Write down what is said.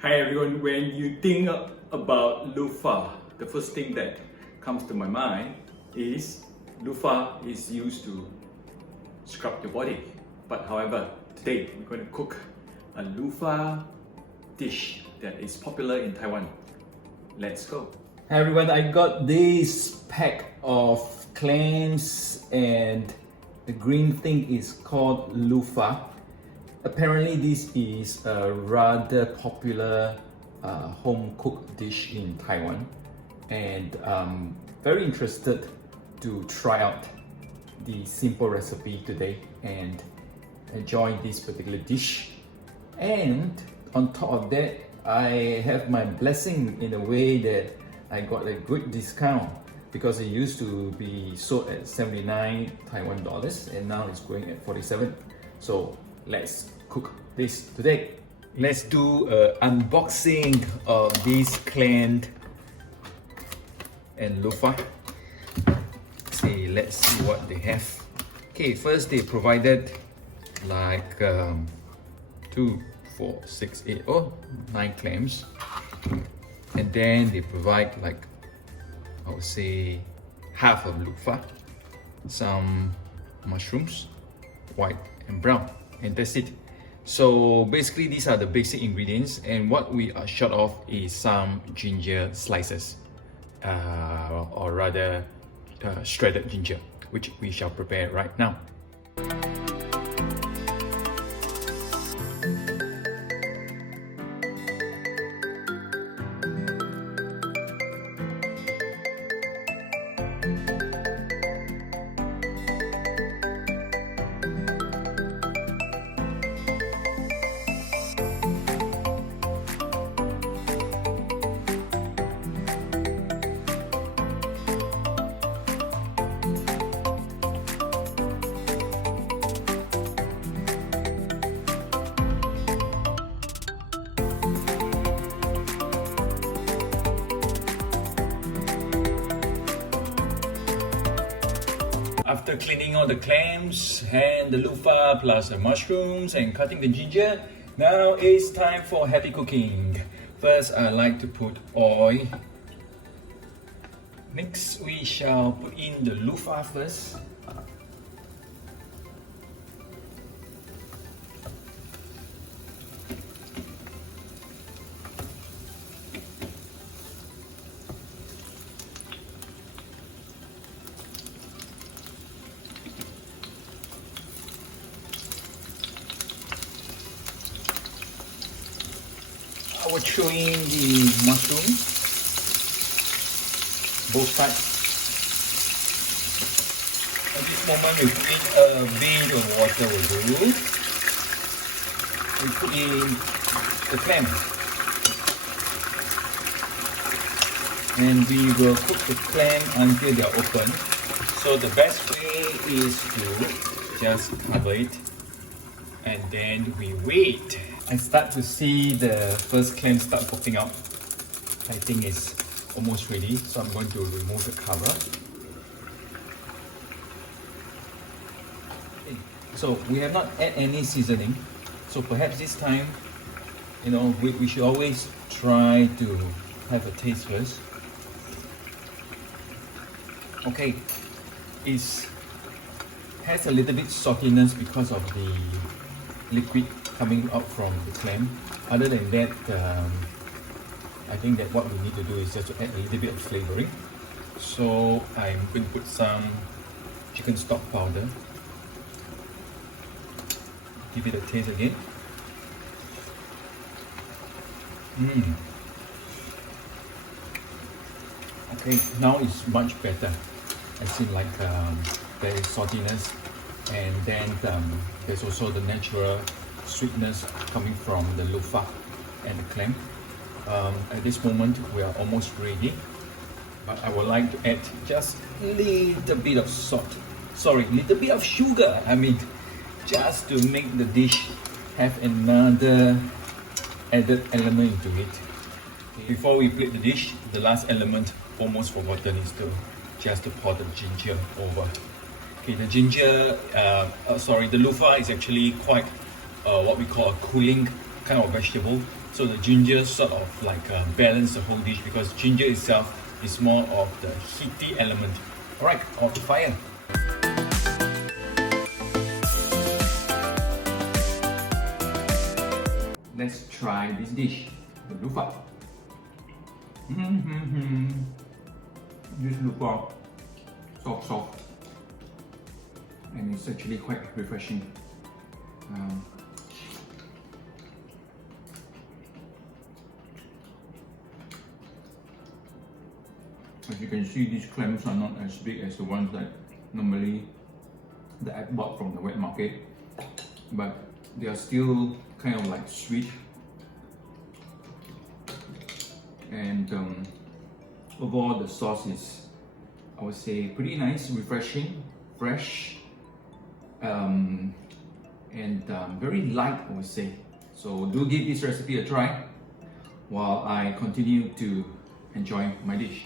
Hi everyone, when you think about Luffa, the first thing that comes to my mind is Luffa is used to scrub your body. But however, today we're going to cook a Luffa dish that is popular in Taiwan. Let's go. Hi everyone, I got this pack of clams and the green thing is called Luffa. Apparently this is a rather popular home cooked dish in Taiwan, and I'm very interested to try out the simple recipe today and enjoy this particular dish. And on top of that, I have my blessing in a way that I got a good discount because it used to be sold at 79 Taiwan dollars and now it's going at 47. So let's cook this today. Let's do an unboxing of this clam and Luffa. Let's see what they have. Okay, first they provided like 2, 4, 6, 8, 9 clams. And then they provide like, I would say, half of Luffa, some mushrooms, white and brown, and that's it. So basically these are the basic ingredients, and what we are short of is some ginger slices, or rather shredded ginger, which we shall prepare right now. After cleaning all the clams and the Luffa plus the mushrooms and cutting the ginger, now it's time for heavy cooking. First, I like to put oil. Next, we shall put in the Luffa first. I will throw in the mushroom, both sides. At this moment we put in a bit of water will do. We put in the clam. And we will cook the clam until they are open. So the best way is to just cover it and then we wait. I start to see the first clam start popping out. I think it's almost ready, so I'm going to remove the cover. Okay. So we have not added any seasoning, so perhaps this time, we should always try to have a taste first. Okay, it has a little bit saltiness because of the liquid coming out from the clam. Other than that, I think that what we need to do is just to add a little bit of flavoring. So I'm going to put some chicken stock powder. Give it a taste again. Okay, now it's much better. I see like there is saltiness, and then there's also the natural sweetness coming from the Luffa and the clam. At this moment we are almost ready, but I would like to add just a little bit of little bit of sugar, just to make the dish have another added element into it. Before we plate the dish, the last element almost forgotten is just to pour the ginger over. Okay, the the Luffa is actually quite what we call a cooling kind of vegetable. So the ginger sort of like balance the whole dish because ginger itself is more of the heaty element. Alright, off the fire. Let's try this dish, the Luffa. This Luffa, soft, and it's actually quite refreshing. As you can see, these clams are not as big as the ones that I bought from the wet market, but they are still kind of like sweet, and overall the sauce is, I would say, pretty nice, refreshing, fresh, and very light, I would say. So do give this recipe a try while I continue to enjoy my dish.